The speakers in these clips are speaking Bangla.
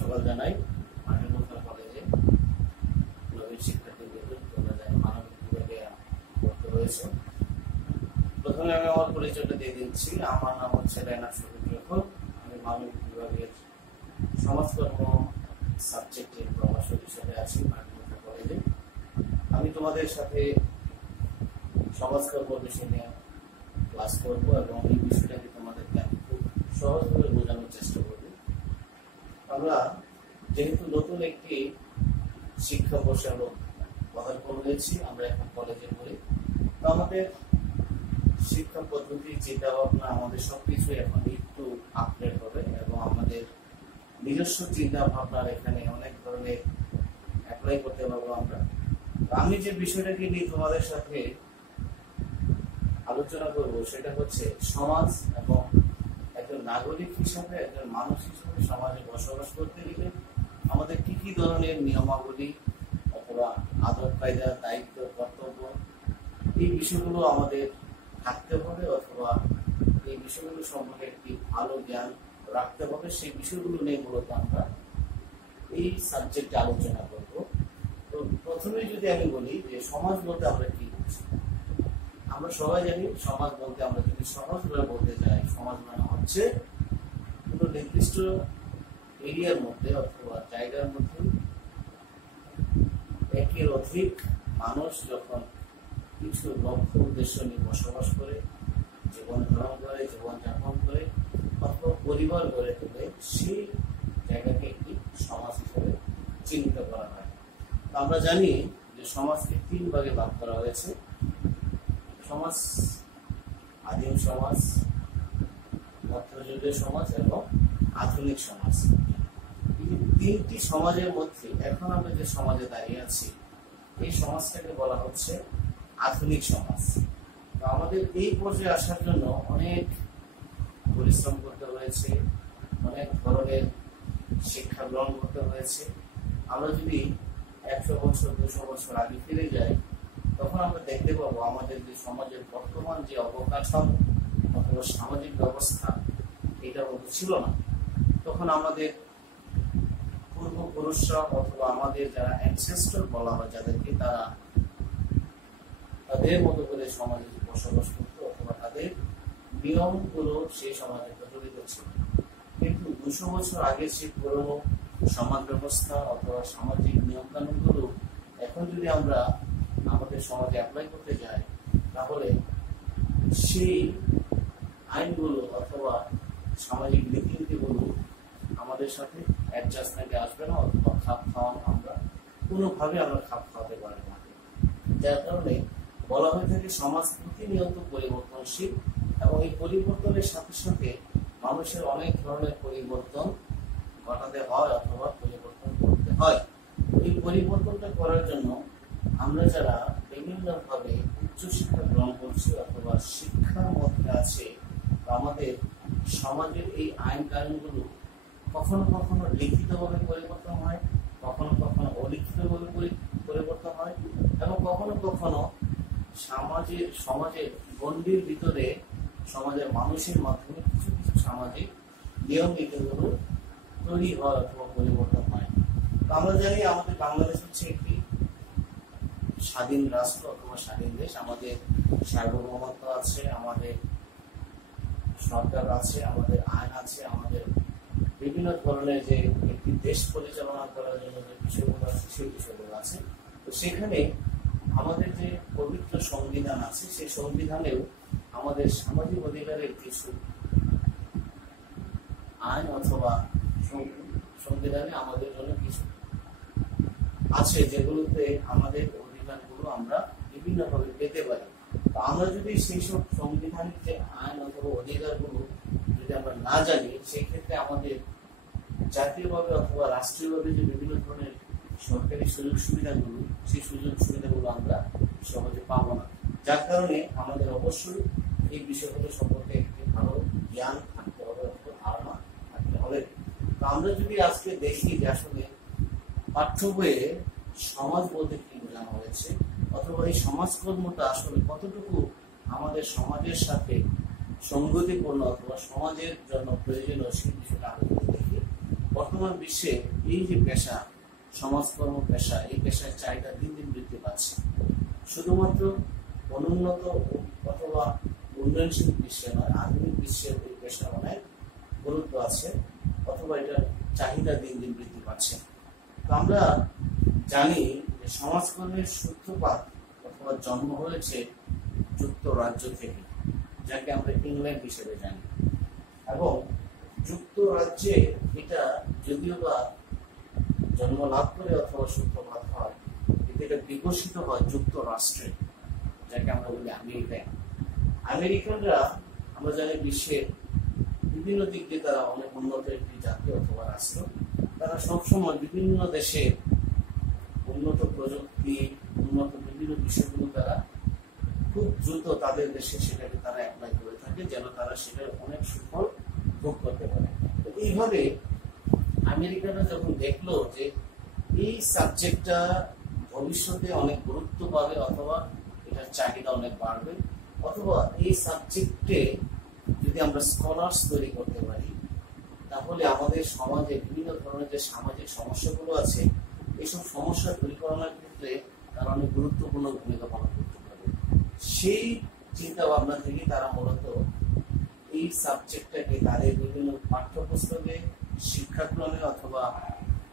সকাল জানাই। মানবিক কলেজে নবীন শিক্ষার্থীদের তোমরা যারা মানবিক বিভাগে ভর্তি হয়েছে, প্রথমে আমি আমার পরিচয়টা দিয়ে দিচ্ছি। আমার নাম হচ্ছে রায়না শফিক লেখক। আমি মানবিক বিভাগের সমাজকর্ম সাবজেক্টের প্রভাষক হিসেবে আছি মানবিক কলেজে। আমি তোমাদের সাথে সমাজকর্ম বিষয় নিয়ে ক্লাস করবো এবং এই বিষয়টাকে তোমাদেরকে আমি খুব সহজভাবে বোঝানোর চেষ্টা করব। আমরা যেহেতু নতুন একটি শিক্ষা বর্ষে পদার্পণ হয়েছি, আমরা এখন কলেজে পড়ি, তো আমাদের শিক্ষা পদ্ধতি, চিন্তা ভাবনা, আমাদের সবকিছু এখন একটু আপডেট হবে এবং আমাদের নিজস্ব চিন্তা ভাবনার এখানে অনেক ধরনের অ্যাপ্লাই করতে পারবো আমরা। আমি যে বিষয়টাকে নিয়ে তোমাদের সাথে আলোচনা করব সেটা হচ্ছে সমাজ এবং একজন নাগরিক হিসাবে, একজন মানুষ হিসাবে সমাজে বসবাস করতে গেলে আমাদের কি কি ধরনের নিয়মাবলী অথবা আদব কায়দা, দায়িত্ব, কর্তব্য, এই বিষয়গুলো আমাদের থাকতে হবে অথবা এই বিষয়গুলো সম্পর্কে একটি ভালো জ্ঞান রাখতে হবে। সেই বিষয়গুলো নিয়ে মূলত আমরা এই সাবজেক্টে আলোচনা করব। তো প্রথমে যদি আমি বলি যে সমাজ বলতে আমরা কি বুঝি, আমরা সবাই জানি সমাজ বলতে আমরা যদি সহজভাবে বলতে যাই, সমাজ মানে হচ্ছে কোনো নির্দিষ্ট এরিয়ার মধ্যে অথবা জায়গার মধ্যে একের অধিক মানুষ যখন কিছু লক্ষ্য উদ্দেশ্য নিয়ে বসবাস করে, জীবন ধারণ করে, জীবন যাপন করে অথবা পরিবার গড়ে তোলে, সেই জায়গাকে একটি সমাজ হিসেবে চিহ্নিত করা হয়। আমরা জানি যে সমাজকে 3 ভাগে ভাগ করা হয়েছে: সমাজ, আদিম সমাজ, মধ্যযুগীয় সমাজ এবং আধুনিক সমাজ। এই 3টি সমাজের মধ্যে এখন আমরা যে সমাজে দাঁড়িয়ে আছি, এই সমাজটাকে বলা হচ্ছে আধুনিক সমাজ। তো আমাদের এই পর্যায়ে আসার জন্য অনেক পরিশ্রম করতে হয়েছে, অনেক ধরনের শিক্ষা গ্রহণ করতে হয়েছে। আমরা যদি 100 বছর 200 বছর আগে ফিরে যাই, তখন আমরা দেখতে পাবো আমাদের যে সমাজের বর্তমান যে অবকাঠামো অথবা সামাজিক ব্যবস্থা, এটার মতো ছিল না। তখন আমাদের পূর্বপুরুষরা অথবা আমাদের যারা অ্যানসেস্টর বলা হয় যাদেরকে, তাদের মতো করে সমাজে বসবাস করতো অথবা তাদের নিয়মগুলো সেই সমাজে প্রচলিত ছিল। কিন্তু 200 বছর আগে সেই পুরনো সমাজ ব্যবস্থা অথবা সামাজিক নিয়ম কানুনগুলো এখন যদি আমরা আমাদের সমাজে অ্যাপ্লাই করতে যাই, তাহলে সেই আইনগুলো অথবা সামাজিক রীতিনীতিগুলো আমাদের সাথে অ্যাডজাস্টমেন্টে আসবে না অথবা খাপ খাওয়ানো আমরা কোনোভাবে খাপ খাওয়াতে পারবো না। যার কারণে বলা হয়ে থাকে সমাজ প্রতিনিয়ত পরিবর্তনশীল এবং এই পরিবর্তনের সাথে সাথে মানুষের অনেক ধরনের পরিবর্তন ঘটাতে হয় অথবা পরিবর্তন করতে হয়। এই পরিবর্তনটা করার জন্য আমরা যারা বিভিন্নভাবে উচ্চশিক্ষা গ্রহণ করছি অথবা শিক্ষার মধ্যে আছে, আমাদের সমাজের এই আইন কানুনগুলো কখনো কখনো লিখিতভাবে পরিবর্তন হয়, কখনো কখনো অলিখিতভাবে পরিবর্তন হয় এবং কখনো কখনো সমাজের গণ্ডির ভিতরে সমাজের মানুষের মাধ্যমে কিছু কিছু সামাজিক নিয়ম নীতিগুলো তৈরি হয় অথবা পরিবর্তন হয়। তো আমরা জানি আমাদের বাংলাদেশ হচ্ছে একটি স্বাধীন রাষ্ট্র অথবা স্বাধীন দেশ। আমাদের সার্বভৌমত্ব আছে, আমাদের সরকার আছে, আমাদের আইন আছে, আমাদের বিভিন্ন ধরনের যে একটি দেশ পরিচালনা করার জন্য যে বিষয়গুলো আছে সেই বিষয়গুলো আছে। তো সেখানে আমাদের যে পবিত্র সংবিধান আছে, সেই সংবিধানেও আমাদের সামাজিক অধিকারের কিছু আইন অথবা সংবিধানে আমাদের জন্য কিছু আছে যেগুলোতে আমাদের অধিকারগুলো আমরা বিভিন্নভাবে পেতে পারি। তো আমরা যদি সেই সব সংবিধানিক যে আইন অথবা অধিকারগুলো যদি আমরা না জানি, সেই ক্ষেত্রে আমাদের জাতীয়ভাবে অথবা রাষ্ট্রীয়ভাবে যে বিভিন্ন ধরনের সরকারি সুযোগ সুবিধাগুলো, সেই সুযোগ সুবিধাগুলো আমরা সহজে পাবো না। যার কারণে আমাদের অবশ্যই এই বিষয়গুলো সম্পর্কে একটি ভালো জ্ঞান থাকতে হবে অথবা ধারণা থাকতে হবে। তো আমরা যদি আজকে দেখি যে আসলে পাঠ্য বইয়ে সমাজ বলতে কি বোঝানো হয়েছে অথবা এই সমাজকর্মটা আসলে কতটুকু আমাদের সমাজের সাথে সঙ্গতিপূর্ণ অথবা সমাজের জন্য প্রয়োজনীয়, সেই বিষয়টা আমরা দেখি। বর্তমান বিশ্বে এই যে পেশা, সমাজকর্ম পেশা, এই পেশার চাহিদা দিন দিন বৃদ্ধি পাচ্ছে। শুধুমাত্র অনুন্নত অথবা উন্নয়নশীল বিশ্বে নয়, আধুনিক বিশ্বের এই পেশার অনেক গুরুত্ব আছে, অথবা এটার চাহিদা দিন দিন বৃদ্ধি পাচ্ছে। তো আমরা জানি যে সমাজকর্মের সূত্রপাত অথবা জন্ম হয়েছে যুক্তরাজ্য থেকে, যাকে আমরা ইংল্যান্ড হিসেবে জানি, এবং যুক্তরাজ্যে এটা যদিও বা জন্ম লাভ করে অথবা সূত্রপাত হয়, এটা বিকশিত হয় যুক্তরাষ্ট্রে, যাকে আমরা বলি আমেরিকায়। আমেরিকানরা আমরা জানি বিশ্বের বিভিন্ন দিক দিয়ে তারা অনেক উন্নত একটি জাতি অথবা রাষ্ট্র। তারা সবসময় বিভিন্ন দেশে উন্নত প্রযুক্তি, উন্নত বিভিন্ন বিষয়গুলো তারা খুব দ্রুত তাদের দেশে সেটাকে তারা অ্যাপ্লাই করে থাকে, যেন তারা সেটার অনেক সুফল ভোগ করতে পারে। তো এইভাবে আমেরিকানরা যখন দেখলো যে এই সাবজেক্টটা ভবিষ্যতে অনেক গুরুত্ব পাবে, অথবা এটার চাহিদা অনেক বাড়বে, অথবা এই সাবজেক্টে যদি আমরা স্কলার্স তৈরি করতে পারি, তাহলে আমাদের সমাজে বিভিন্ন ধরনের যে সামাজিক সমস্যাগুলো আছে, এইসব সমস্যা দূরীকরণের ক্ষেত্রে তারা অনেক গুরুত্বপূর্ণ ভূমিকা পালন করতে পারে। সেই চিন্তা ভাবনা থেকে তারা মূলত এই সাবজেক্টটাকে তাদের বিভিন্ন পাঠ্যপুস্তকে, শিক্ষাক্রমে অথবা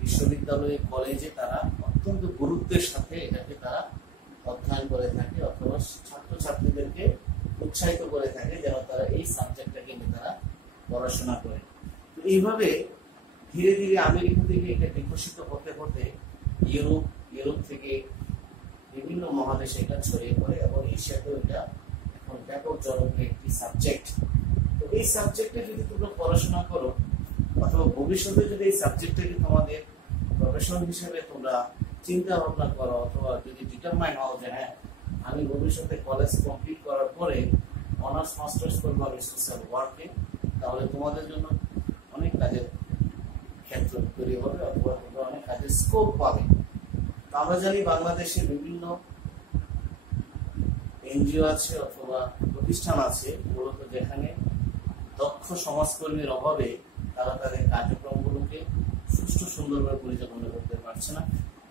বিশ্ববিদ্যালয়ে, কলেজে তারা অত্যন্ত গুরুত্বের সাথে এটাকে তারা অধ্যয়ন করে থাকে, অথবা ছাত্রছাত্রীদেরকে উৎসাহিত করে থাকে যেন তারা এই সাবজেক্টটাকে নিয়ে তারা পড়াশোনা করে। তো এইভাবে ধীরে ধীরে আমেরিকা থেকে এটা বিকশিত হতে হতে ইউরোপ থেকে বিভিন্ন মহাদেশে এটা ছড়িয়ে পড়ে, এবং এশিয়াতেও এটা এখন ব্যাপক জনপ্রিয় একটি সাবজেক্ট। তো এই সাবজেক্টে যদি তোমরা পড়াশোনা করো, অথবা ভবিষ্যতে যদি এই সাবজেক্টটাকে তোমাদের প্রফেশন হিসেবে তোমরা চিন্তা ভাবনা করো, অথবা যদি ডিটারমাইন হও যে হ্যাঁ আমি ভবিষ্যতে কলেজ কমপ্লিট করার পরে অনার্স মাস্টার্স করবো আমি সোশ্যাল ওয়ার্কে, তাহলে তোমাদের জন্য অনেক কাজের ক্ষেত্র তৈরি হবে, অথবা তোমরা অনেক কাজের স্কোপ পাবে। তো আমরা জানি বাংলাদেশে বিভিন্ন এনজিও আছে অথবা প্রতিষ্ঠান আছে মূলত, যেখানে দক্ষ সমাজকর্মীর অভাবে তারা তাদের কার্যক্রমগুলোকে সুষ্ঠু সুন্দরভাবে পরিচালনা করতে পারছে না,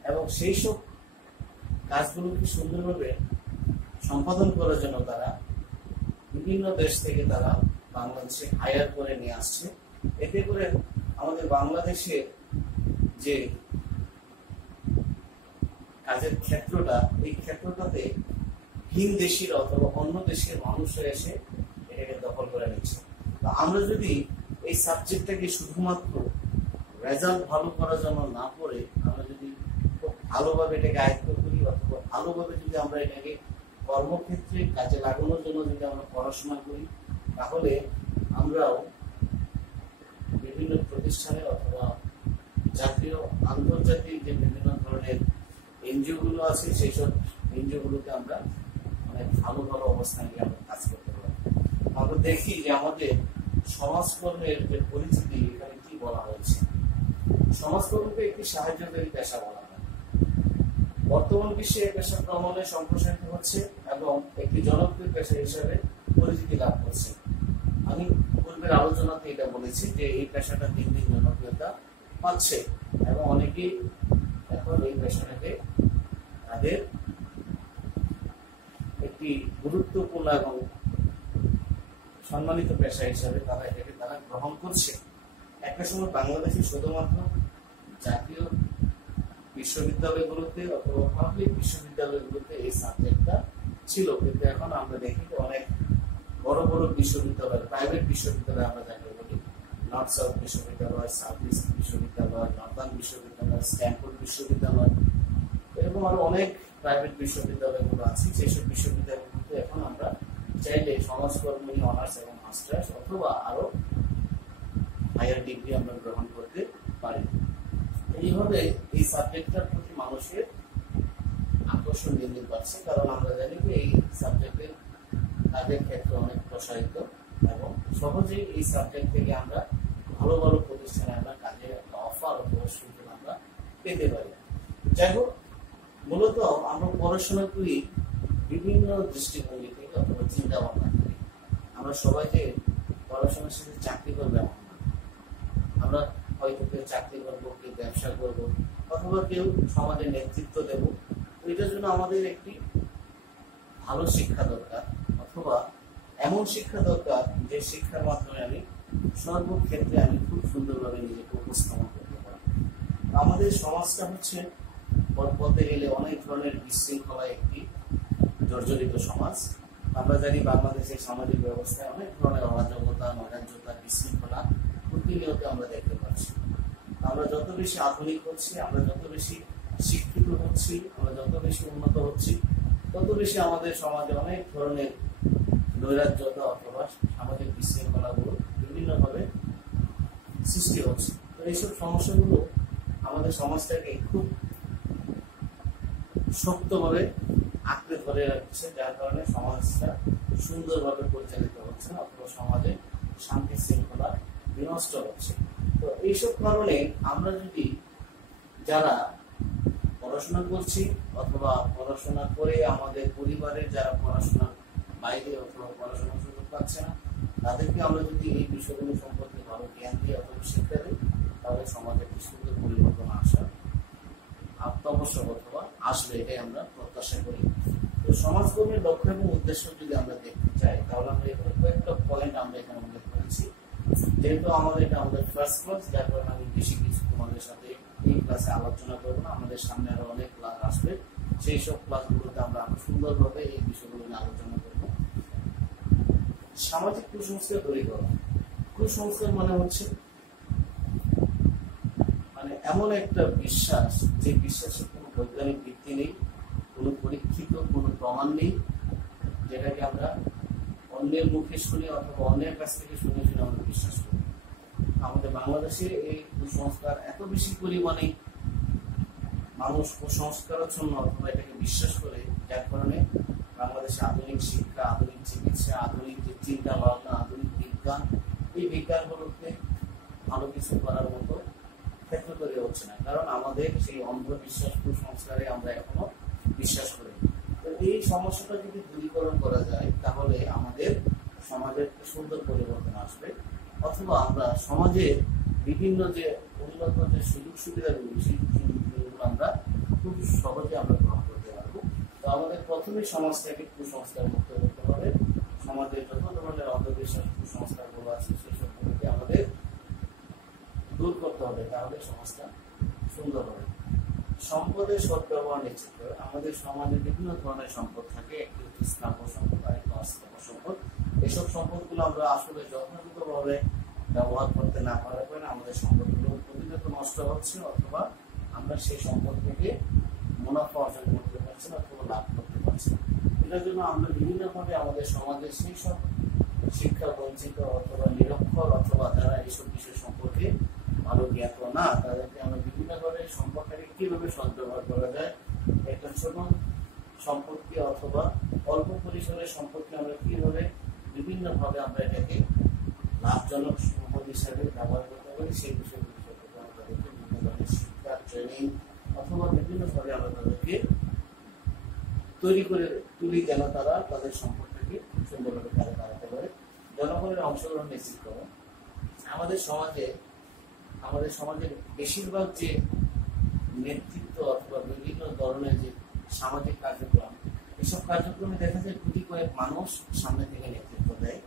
এবং সেই সব কাজগুলোকে সুন্দরভাবে সম্পাদন করার জন্য তারা বিভিন্ন দেশ থেকে তারা বাংলাদেশে হায়ার করে নিয়ে আসছে। এতে করে আমাদের বাংলাদেশের যে কাজের ক্ষেত্রটা, এই ক্ষেত্রটাতে ভিন দেশের অথবা অন্য দেশের মানুষরা এসে এটাকে দখল করে নিচ্ছে। তো আমরা যদি এই সাবজেক্টটাকে শুধুমাত্র রেজাল্ট ভালো করার জন্য না পড়ে আমরা যদি খুব ভালোভাবে এটাকে আয়ত্ত করি, অথবা ভালোভাবে যদি আমরা এটাকে কর্মক্ষেত্রে কাজে লাগানোর জন্য যদি আমরা পড়াশোনা করি, তাহলে আমরাও বিভিন্ন প্রতিষ্ঠানে অথবা জাতীয় আন্তর্জাতিক যে বিভিন্ন ধরনের এনজিও গুলো আছে, সেই সব এনজিও গুলোতে আমরা অনেক ভালো ভালো অবস্থানে আমরা কাজ করতে পারি। আমরা দেখি যে আমাদের সমাজকর্মের যে পরিচিতি, এখানে কি বলা হয়েছে, সমাজকর্মকে একটি সাহায্যকারী পেশা বলা হয়। বর্তমান বিশ্বে এই পেশা ক্রমে সম্প্রসারিত হচ্ছে এবং একটি জনপ্রিয় পেশা হিসেবে পরিচিতি লাভ করছে। আমি পূর্বের আলোচনাতে এটা বলেছি যে এই পেশাটা দিন দিন জনপ্রিয়তা পাচ্ছে, এবং অনেকেই এখন এই পেশাটাকে তাদের একটি গুরুত্বপূর্ণ এবং সম্মানিত পেশা হিসাবে তারা এটাকে তারা গ্রহণ করছে। একটা সময় বাংলাদেশে শুধুমাত্র জাতীয় বিশ্ববিদ্যালয়গুলোতে অথবা পাবলিক বিশ্ববিদ্যালয়গুলোতে এই সাবজেক্টটা ছিল, কিন্তু এখন আমরা দেখি যে অনেক বড় বড় বিশ্ববিদ্যালয়, প্রাইভেট বিশ্ববিদ্যালয় আমরা যাকে বলি, নর্থ সাউথ বিশ্ববিদ্যালয়, সাউথ ইস্ট বিশ্ববিদ্যালয়, নর্দার্ন বিশ্ববিদ্যালয়, স্ট্যানফোর্ড বিশ্ববিদ্যালয়, এরকম আরো অনেক প্রাইভেট বিশ্ববিদ্যালয়গুলো আছে। সেই সব বিশ্ববিদ্যালয়গুলোতে এখন আমরা চাইলে সমাজকর্ম নিয়ে অনার্স এবং মাস্টার্স অথবা আরো হায়ার ডিগ্রি আমরা গ্রহণ করতে পারি। এইভাবে এই সাবজেক্টটার প্রতি মানুষের আকর্ষণ দিন দিন বাড়ছে, কারণ আমরা জানি যে এই সাবজেক্টের কাজের ক্ষেত্রে অনেক প্রসারিত, এবং সহজেই এই সাবজেক্ট থেকে আমরা ভালো ভালো প্রতিষ্ঠানে আমরা কাজের একটা অফার অথবা সুযোগ আমরা পেতে পারি। যাই হোক, মূলত আমরা পড়াশোনা করি বিভিন্ন দৃষ্টিভঙ্গি থেকে অথবা চিন্তা ভাবনা করি। আমরা সবাই যে পড়াশোনার সাথে চাকরি করবে এমন না, আমরা হয়তো কেউ চাকরি করবো, কেউ ব্যবসা করবো, অথবা কেউ সমাজে নেতৃত্ব দেব। এটার জন্য আমাদের একটি ভালো শিক্ষা দরকার, অথবা এমন শিক্ষা দরকার যে শিক্ষার মাধ্যমে আমি সর্বক্ষেত্রে আমি খুব সুন্দরভাবে নিজেকে উপস্থাপন করতে পারি। আমাদের সমাজটা হচ্ছে বলতে গেলে অনেক ধরনের বিশৃঙ্খলায় একটি জর্জরিত সমাজ। আমরা জানি বাংলাদেশের সামাজিক ব্যবস্থায় অনেক ধরনের অরাজকতা, নৈরাজ্যতা, বিশৃঙ্খলা প্রতিনিয়ত আমরা দেখতে পাচ্ছি। আমরা যত বেশি আধুনিক হচ্ছি, আমরা যত বেশি শিক্ষিত হচ্ছি, আমরা যত বেশি উন্নত হচ্ছি, তত বেশি আমাদের সমাজে অনেক ধরনের নৈরাজ্যতা অথবা সামাজিক বিশৃঙ্খলাগুলো বিভিন্নভাবে সৃষ্টি হচ্ছে। তো এইসব সমস্যাগুলো আমাদের সমাজটাকে খুব শক্তভাবে আঁকড়ে ধরে রাখছে, যার কারণে সমাজটা সুন্দরভাবে পরিচালিত হচ্ছে না, অথবা সমাজে শান্তি শৃঙ্খলা বিনষ্ট হচ্ছে। তো এইসব কারণে আমরা যদি যারা পড়াশোনা করছি, অথবা পড়াশোনা করে আমাদের পরিবারের যারা পড়াশোনার বাইরে অথবা পড়াশোনার সুযোগ পাচ্ছে না, তাদেরকে আমরা যদি এই বিষয়গুলো সম্পর্কে ভালো জ্ঞান দিই অথবা শিক্ষা দিই, তাহলে সমাজে একটি সুন্দর পরিবর্তন আসা আত্মাবশ্যক অথবা আসবে, এটাই আমরা প্রত্যাশা করি। তো সমাজকর্মীর লক্ষ্য এবং উদ্দেশ্য যদি আমরা দেখতে চাই, তাহলে আমরা এখানে কয়েকটা পয়েন্ট আমরা এখানে উল্লেখ করেছি। যেহেতু আমাদের এটা আমাদের ফার্স্ট ক্লাস, যার কারণে আমি বেশি কিছু তোমাদের সাথে এই ক্লাসে আলোচনা করবো না। আমাদের সামনে আরো অনেক ক্লাস আসবে, সেই সব ক্লাসগুলোতে আমরা আরো সুন্দরভাবে এই বিষয়গুলো নিয়ে আলোচনা করবো। সামাজিক কুসংস্কার দূরীকরণ। কুসংস্কার মানে হচ্ছে এমন একটা বিশ্বাস, যে বিশ্বাসের কোনো বৈজ্ঞানিক ভিত্তি নেই, কোনো পরীক্ষিত কোনো প্রমাণ নেই, যেটাকে আমরা অন্যের মুখে শুনি অথবা অন্যের কাছ থেকে শুনে শুনে আমরা বিশ্বাস করি। আমাদের বাংলাদেশে এই কুসংস্কার এত বেশি পরিমাণে মানুষ কুসংস্কারাচ্ছন্ন অথবা এটাকে বিশ্বাস করে, যার কারণে বাংলাদেশে আধুনিক শিক্ষা, আধুনিক চিকিৎসা, আধুনিক যে চিন্তা ভাবনা, আধুনিক বিজ্ঞান, এই বিজ্ঞানগুলোকে ভালো কিছু করার মতো ক্ষেত্র তৈরি হচ্ছে না, কারণ আমাদের সেই অন্ধবিশ্বাস কুসংস্কারে আমরা এখনো বিশ্বাস করি। তো এই সমস্যাটা যদি দূরীকরণ করা যায়, তাহলে আমাদের সমাজের সুন্দর পরিবর্তন আসবে, অথবা আমরা সমাজের বিভিন্ন যে উন্নত যে সুযোগ সুবিধাগুলো, সেই সুযোগগুলো আমরা খুব সহজে আমরা গ্রহণ করতে পারবো। তো আমাদের প্রথমে সমাজটাকে কুসংস্কার মুক্ত করতে হবে। সমাজের যত ধরনের অন্ধবিশ্বাস কুসংস্কারগুলো আছে, সেই সবগুলোকে আমাদের দূর করতে হবে, তাহলে সমাজটা সুন্দর হবে। সম্পদের সদ্ব্যবহার নিশ্চিত করে। আমাদের সমাজে বিভিন্ন ধরনের সম্পদ থাকে, একটি হচ্ছে স্থাবর সম্পদ, আরেকটি অস্থাবর সম্পদ। এসব সম্পদগুলো আমরা আসলে যথাযথভাবে ব্যবহার করতে না পারার কারণে আমাদের সম্পদগুলো প্রতিনিয়ত নষ্ট হচ্ছে, অথবা আমরা সেই সম্পদ থেকে মুনাফা অর্জন করতে পারছি না অথবা লাভ করতে পারছি না। এটার জন্য আমরা বিভিন্নভাবে আমাদের সমাজের সেই সব শিক্ষা বঞ্চিত অথবা নিরক্ষর অথবা যারা এইসব বিষয় সম্পর্কে ভালো জ্ঞাত না, তাদেরকে আমরা বিভিন্নভাবে সম্পদটাকে কিভাবে সদ্ব্যবহার করা যায়, একটা ছোট সম্পত্তি অথবা অল্প পরিসরের সম্পত্তি আমরা কিভাবে বিভিন্নভাবে আমরা এটাকে লাভজনক সম্পদ হিসাবে ব্যবহার করতে পারি, সেই বিষয়গুলো সম্পর্কে আমরা তাদেরকে বিভিন্ন ধরনের শিক্ষা, ট্রেনিং অথবা বিভিন্নভাবে আমরা তাদেরকে তৈরি করে তুলি, যেন তারা তাদের সম্পদটাকে সুন্দরভাবে কাজে লাগাতে পারে। জনগণের অংশগ্রহণ নিশ্চিত করে। আমাদের সমাজের বেশিরভাগ যে নেতৃত্ব অথবা বিভিন্ন ধরনের যে সামাজিক কার্যক্রম, এসব কার্যক্রমে দেখা যায় গুটি কয়েক মানুষ সামনে থেকে নেতৃত্ব দেয়,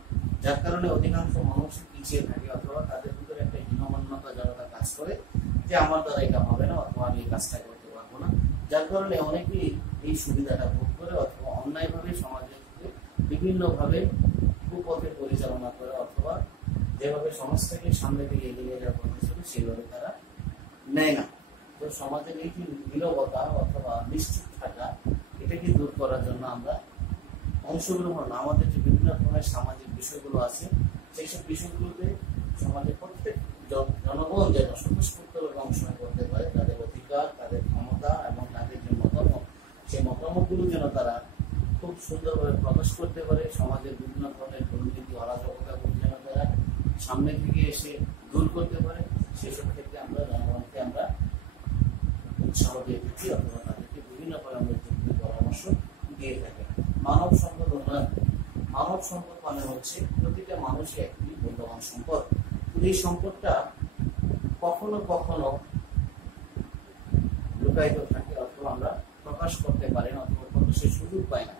যার কারণে অধিকাংশ মানুষ পিছিয়ে থাকে, অথবা তাদের ভিতরে একটা হীনমান্যতা জনতা কাজ করে যে আমার দ্বারা এটা হবে না, অথবা আমি এই কাজটা করতে পারবো না, যার কারণে অনেকেই এই সুবিধাটা ভোগ করে, অথবা অন্যায়ভাবে সমাজে বিভিন্নভাবে কুপথে পরিচালনা করে, অথবা যেভাবে সমাজটাকে সামনে দিকে এগিয়ে যাওয়ার কথা ছিল সেইভাবে তারা নেয় না। তো সমাজের এই যে নীরবতা অথবা নিশ্চুপ থাকা, এটাকে দূর করার জন্য আমরা অংশগ্রহণ, আমাদের যে বিভিন্ন ধরনের সামাজিক বিষয়গুলো আছে, সেই সব বিষয়গুলোতে সমাজের প্রত্যেক জনগণ যেন স্বতঃস্ফূর্তভাবে অংশগ্রহণ করতে পারে, তাদের অধিকার, তাদের ক্ষমতা এবং তাদের যে মতামত, সেই মতামতগুলো যেন তারা খুব সুন্দরভাবে প্রকাশ করতে পারে। সমাজের বিভিন্ন ধরনের দুর্নীতি, অরাজকতাগুলো যেন তারা সামনে থেকে এসে দূর করতে পারে, সেসব ক্ষেত্রে আমরা জনগণকে আমরা উৎসাহ দিয়ে থাকি, অথবা তাদেরকে বিভিন্নভাবে আমরা যুক্তি পরামর্শ দিয়ে থাকি। মানব সম্পদ উন্নয়ন। মানব সম্পদ মানে হচ্ছে প্রতিটা মানুষের একটি মূল্যবান সম্পদ। এই সম্পদটা কখনো কখনো লুকায়িত থাকে, অথবা আমরা প্রকাশ করতে পারি না, অথবা প্রকাশের সুযোগ পাই না।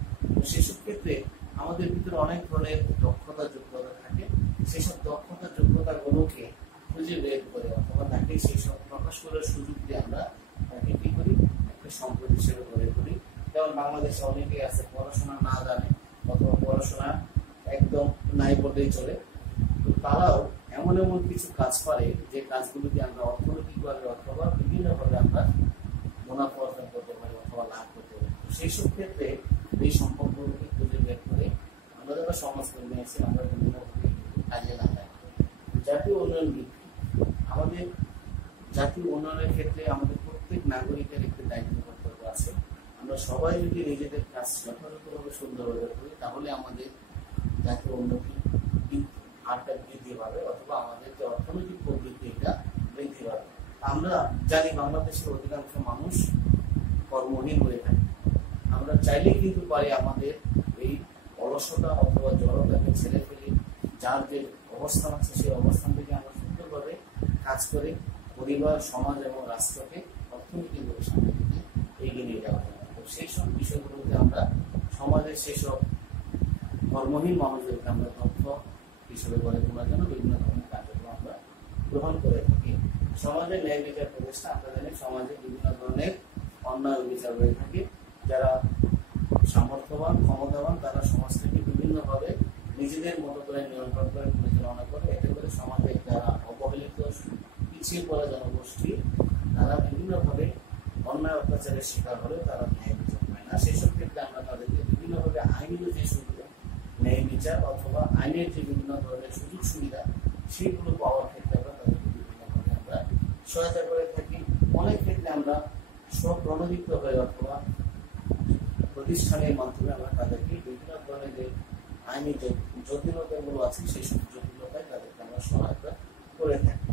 সেসব ক্ষেত্রে আমাদের ভিতরে অনেক ধরনের দক্ষতা যোগ্যতা থাকে। সেসব দক্ষতা যোগ্যতা গুলোকে খুঁজে বের করে অথবা তাকে সেই সব প্রকাশ করার সুযোগ দিয়ে আমরা তাকে কি করি, একটা সম্পদ হিসেবে গড়ে তুলি। যেমন বাংলাদেশে অনেকেই আছে পড়াশোনা না জানে অথবা পড়াশোনা একদম নাই বললেই চলে, তো তারাও এমন এমন কিছু কাজ পারে যে কাজগুলো দিয়ে আমরা অর্থনৈতিকভাবে অথবা বিভিন্নভাবে আমরা মুনাফা অর্জন করতে পারি অথবা লাভ করতে পারি। সেই সব ক্ষেত্রে এই সম্পদগুলোকে খুঁজে বের করে আমরা যারা সমাজকর্মী আছি আমরা বিভিন্নভাবে কাজে লাগাই। জাতীয় উন্নয়ন বৃদ্ধি, আমাদের জাতীয় উন্নয়নের ক্ষেত্রে আমাদের প্রত্যেক নাগরিকের একটি দায়িত্ব কর্তব্য আছে। আমরা সবাই যদি নিজেদের কাজ যথাযথভাবে সুন্দরভাবে করি তাহলে আমাদের জাতীয় উন্নতি হারটা বৃদ্ধি পাবে অথবা আমাদের যে অর্থনৈতিক প্রবৃদ্ধি এটা বৃদ্ধি পাবে। আমরা জানি বাংলাদেশের অধিকাংশ মানুষ কর্মহীন হয়ে থাকে। আমরা চাইলেই কিন্তু পারি আমাদের এই অলসতা অথবা জড়তাকে ছেড়ে ফেলে যার যে অবস্থান আছে সেই অবস্থান থেকে আমরা সুন্দরভাবে কাজ করে পরিবার, সমাজ এবং রাষ্ট্রকে অর্থনৈতিকভাবে সামনের দিকে এগিয়ে নিয়ে যাওয়া যায়। তো সেই সব বিষয়গুলোতে আমরা সমাজের সেসব কর্মহীন মানুষদেরকে আমরা তথ্য হিসেবে গড়ে তোলার জন্য বিভিন্ন ধরনের কার্যক্রম আমরা গ্রহণ করে থাকি। সমাজের ন্যায় বিচার প্রতিষ্ঠা, আমরা জানি সমাজে বিভিন্ন ধরনের অন্যায় বিচার হয়ে থাকে। যারা সামর্থ্যবান ক্ষমতাবান তারা সমাজটাকে বিভিন্নভাবে নিজেদের মতো করে নিয়ন্ত্রণ করে পরিচালনা করে। এতে করে সমাজের যারা অবহেলিত পিছিয়ে পড়া জনগোষ্ঠী তারা বিভিন্নভাবে অন্যায় অত্যাচারের শিকার হলেও তারা ন্যায় বিচার পায় না। সেসব ক্ষেত্রে আমরা তাদেরকে বিভিন্নভাবে আইনি যে সুবিধা ন্যায় বিচার অথবা আইনের যে বিভিন্ন ধরনের সুযোগ সুবিধা সেগুলো পাওয়ার ক্ষেত্রে আমরা তাদেরকে বিভিন্নভাবে আমরা সহায়তা করে থাকি। অনেক ক্ষেত্রে আমরা স্বপ্রণোদিত হয়ে অথবা প্রতিষ্ঠানের মাধ্যমে আমরা তাদেরকে বিভিন্ন ধরনের যে আইনি যে জটিলতাগুলো আছে সেই সব জটিলতায় তাদেরকে আমরা সহায়তা করে থাকি।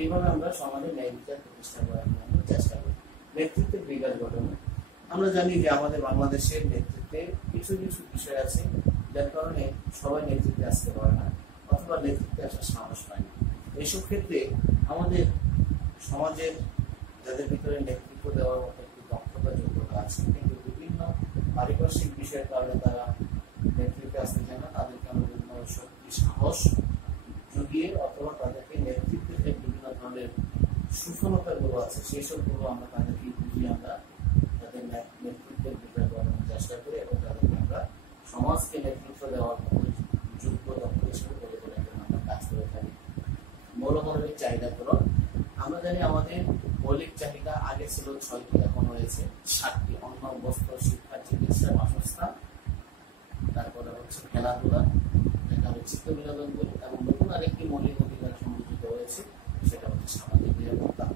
এইভাবে আমরা সমাজে ন্যায় বিচার প্রতিষ্ঠা করার জন্য চেষ্টা করি। নেতৃত্বের বিকাশ ঘটনা, আমরা জানি যে আমাদের বাংলাদেশের নেতৃত্বে কিছু কিছু বিষয় আছে যার কারণে সবাই নেতৃত্বে আসতে পারে না অথবা নেতৃত্বে আসার সাহস পায় না। এইসব ক্ষেত্রে আমাদের সমাজের যাদের ভিতরে নেতৃত্ব দেওয়ার মতো একটি দক্ষতা যোগ্যতা আছে কিন্তু বিভিন্ন পারিপার্শ্বিক বিষয়ের কারণে তারা নেতৃত্বে আসতে চায় না, তাদেরকে আমরা বিভিন্ন শক্তি সাহস জুগিয়ে অথবা তাদেরকে নেতৃত্বের যে বিভিন্ন ধরনের সুফলতাগুলো আছে সেই সবগুলো আমরা তাদেরকে বুঝিয়ে আমরা তাদের নেতৃত্বের বিষয় করানোর চেষ্টা করি এবং তাদেরকে আমরা সমাজকে নেতৃত্ব দেওয়ার মতো যোগ্য দক্ষ হিসেবে গড়ে তোলার জন্য আমরা কাজ করে থাকি। মৌলমানবিক চাহিদা পূরণ, আমরা জানি আমাদের মৌলিক চাহিদা আগে ছিল 6টি, এখন হয়েছে 7টি। অন্ন, বস্ত্র, শিক্ষা, চিকিৎসা, বাসস্থান, তারপরে হচ্ছে খেলাধুলা, যেটা আমরা চিত্ত বিনোদন করি, এবং নতুন আরেকটি মৌলিক অধিকার সংযোজিত হয়েছে সেটা হচ্ছে সামাজিক নিরাপত্তা।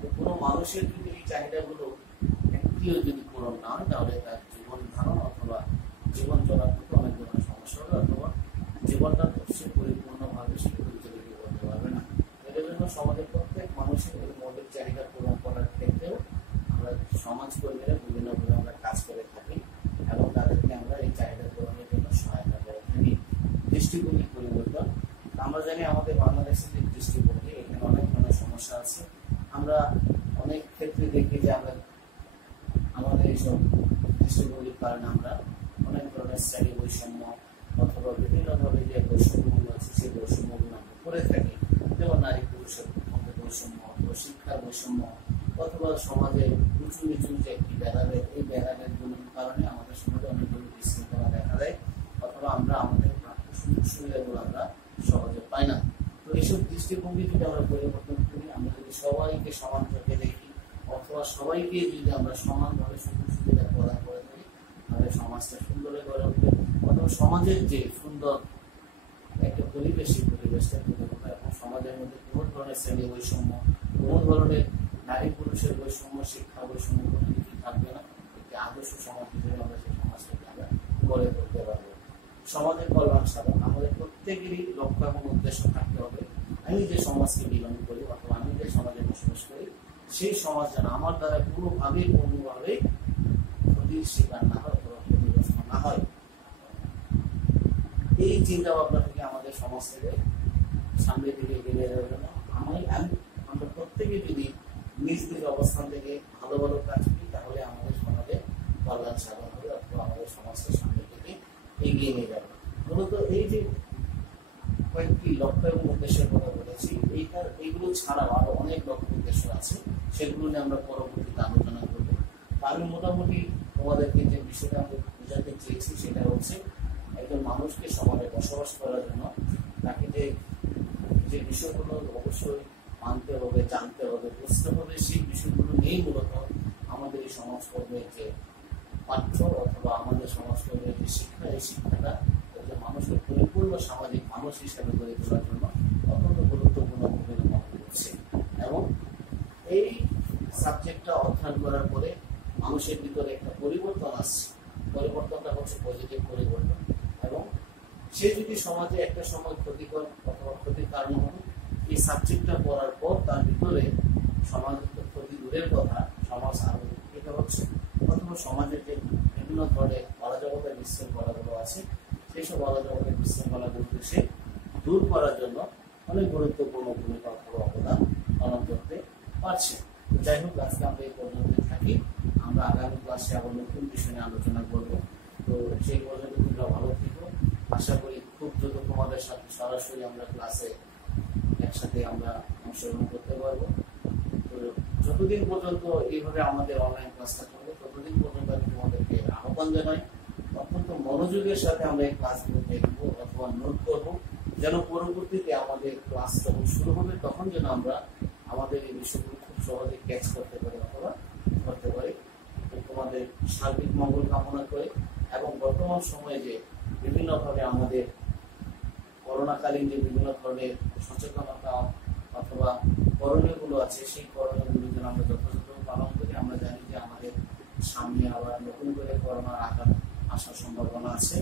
তো কোনো মানুষের যদি এই চাহিদাগুলো একটিও যদি পূরণ না হয় তাহলে তার জীবন ধারণ অথবা জীবন চলার মতো অনেক ধরনের সমস্যা হবে অথবা জীবনটা সে পরিপূর্ণভাবে সে পরিচালিত করতে পারবে না। এর জন্য সমাজের প্রত্যেক মানুষের এই মৌলিক চাহিদা পূরণ করার ক্ষেত্রেও আমরা সমাজকর্মীরা বিভিন্নভাবে আমরা কাজ করে থাকি এবং তাদেরকে আমরা এই চাহিদা পূরণের জন্য সহায়তা করে থাকি। দৃষ্টিভঙ্গি পরিবর্তন, আমরা জানি আমাদের বাংলাদেশের যে দৃষ্টিভঙ্গি এখানে অনেক ধরনের সমস্যা আছে। আমরা অনেক ক্ষেত্রে দেখি যে আমরা আমাদের এইসব দৃষ্টিভঙ্গির কারণে আমরা অনেক ধরনের শ্রেণী বৈষম্য অথবা বিভিন্নভাবে যে বৈষম্যগুলো আছে সেই বৈষম্যগুলো আমরা করে থাকি। যেমন নারী পুরুষের মধ্যে বৈষম্য অথবা শিক্ষার বৈষম্য অথবা সমাজের উঁচু নিচু যে একটি ব্যারাবের, এই ব্যারাবের কারণে আমাদের সমাজে অনেক ধরনের বিশৃঙ্খলা দেখা দেয় অথবা আমরা আমাদের সুযোগ সুবিধাগুলো আমরা সহজে পাই না। তো এইসব দৃষ্টিভঙ্গি যদি আমরা পরিবর্তন করি, আমরা যদি সবাইকে সমান চোখে দেখি অথবা সবাইকে যদি আমরা সমানভাবে সুযোগ সুবিধা প্রদান করে থাকি তাহলে সমাজটা সুন্দর গড়ে উঠবে অথবা সমাজের যে সুন্দর একটা পরিবেশ সেই পরিবেশটা তৈরি হবে এবং সমাজের মধ্যে কোনো ধরনের শ্রেণী বৈষম্য, কোনো ধরনের নারী পুরুষের বৈষম্য, শিক্ষা বৈষম্য কোনো কিছু থাকবে না। একটি আদর্শ সমাজ হিসেবে আমরা সেই সমাজটাকে আমরা গড়ে তুলতে পারবো। সমাজের কল্যাণ সাধন, আমাদের প্রত্যেকেরই লক্ষ্য এবং উদ্দেশ্য থাকতে হবে আমি যে সমাজকে বিলং করি অথবা আমি যে সমাজে বসবাস করি সেই সমাজ যেন আমার দ্বারা কোনোভাবেই ক্ষতির শিকার না হয় অথবা ক্ষতিগ্রস্ত না হয়। এই চিন্তা ভাবনা থেকে আমাদের সমাজ থেকে সামনের দিকে এগিয়ে যাওয়ার জন্য আমরা প্রত্যেকে যদি নিজ নিজ অবস্থান থেকে ভালো ভালো কাজ করি, তাহলে আমাদের সমাজে কল্যাণ সাধন হবে অথবা আমাদের সমাজকে সামনের দিকে এগিয়ে নিয়ে যাবে। মূলত এই যে কয়েকটি লক্ষ্য এবং উদ্দেশ্যের কথা বলেছি, এইগুলো ছাড়াও আরো অনেক লক্ষ্য উদ্দেশ্য আছে, সেগুলো নিয়ে আমরা পরবর্তীতে আলোচনা করবো। আমি মোটামুটি তোমাদেরকে যে বিষয়টা আমি বোঝাতে চেয়েছি সেটা হচ্ছে, একজন মানুষকে সমাজে বসবাস করার জন্য তাকে যে বিষয়গুলো অবশ্যই মানতে হবে, জানতে হবে, বুঝতে হবে, সেই বিষয়গুলো নিয়েই মূলত আমাদের এই সমাজকর্মের যে পাঠ্য অথবা আমাদের সমাজকর্মের যে শিক্ষা, এই শিক্ষাটা মানুষকে পরিপূর্ণ সামাজিক মানুষ হিসেবে গড়ে তোলার জন্য অত্যন্ত গুরুত্বপূর্ণ ভূমিকা পালন করছে। এবং এই সাবজেক্টটা অধ্যয়ন করার পরে মানুষের ভিতরে একটা পরিবর্তন আসছে, পরিবর্তনটা হচ্ছে পজিটিভ পরিবর্তন। এবং সে যদি সমাজে একটা সময় ক্ষতিকর অথবা ক্ষতির কারণ হবে, এই সাবজেক্টটা পড়ার পর তার ভিতরে সমাজের ক্ষতি দূরের কথা, সমাজ আরো উপকৃত হচ্ছে, অথবা সমাজের যে বিভিন্ন ধরনের অরাজকতার বিশৃঙ্খলাগুলো আছে, সেই সব অরাজকতার বিশৃঙ্খলাগুলোকে সে দূর করার জন্য অনেক গুরুত্বপূর্ণ ভূমিকা অথবা অবদান পালন করতে পারছে। যাই হোক, আজকে আমরা এই পর্যন্ত থাকি। আমরা আগামী ক্লাসে আবার নতুন বিষয় নিয়ে আলোচনা করব। তো সেই পর্যন্ত তোমরা ভালো থেকো। আশা করি খুব দ্রুত তোমাদের সাথে সরাসরি আমরা ক্লাসে একসাথে আমরা অংশগ্রহণ করতে পারবো। তো যতদিন পর্যন্ত এইভাবে আমাদের অনলাইন ক্লাসটা চলবে, ততদিন পর্যন্ত আমি তোমাদেরকে আহ্বান জানাই অত্যন্ত মনোযোগের সাথে আমরা এই ক্লাসগুলো দেখবো অথবা নোট করবো, যেন পরবর্তীতে আমাদের ক্লাস যখন শুরু হবে তখন যেন আমরা আমাদের এই বিষয়গুলো খুব সহজে ক্যাচ করতে পারি অথবা করতে পারি। তোমাদের সার্বিক মঙ্গল কামনা করে এবং বর্তমান সময়ে যে বিভিন্নভাবে আমাদের করোনাকালীন যে বিভিন্ন ধরনের সচেতনতা অথবা করণীয় গুলো আছে, সেই করণীয় গুলো যেন আমরা যথাযথ পালন করি। আমরা জানি যে আমাদের সামনে আবার নতুন করে করোনার আঘাত আসার সম্ভাবনা আছে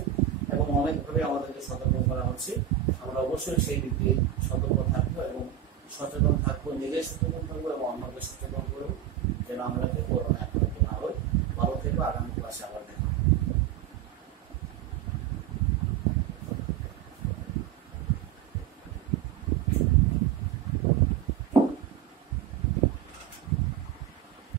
এবং অনেকভাবে আমাদেরকে সতর্ক করা হচ্ছে। আমরা অবশ্যই সেই দিক দিয়ে সতর্ক থাকবো এবং সচেতন থাকবো, নিজে সচেতন থাকবো এবং অন্যকে সচেতন করবো, যেন আমরা করোনা আক্রান্ত না হই। ভালো থেকো। আগামী ক্লাসে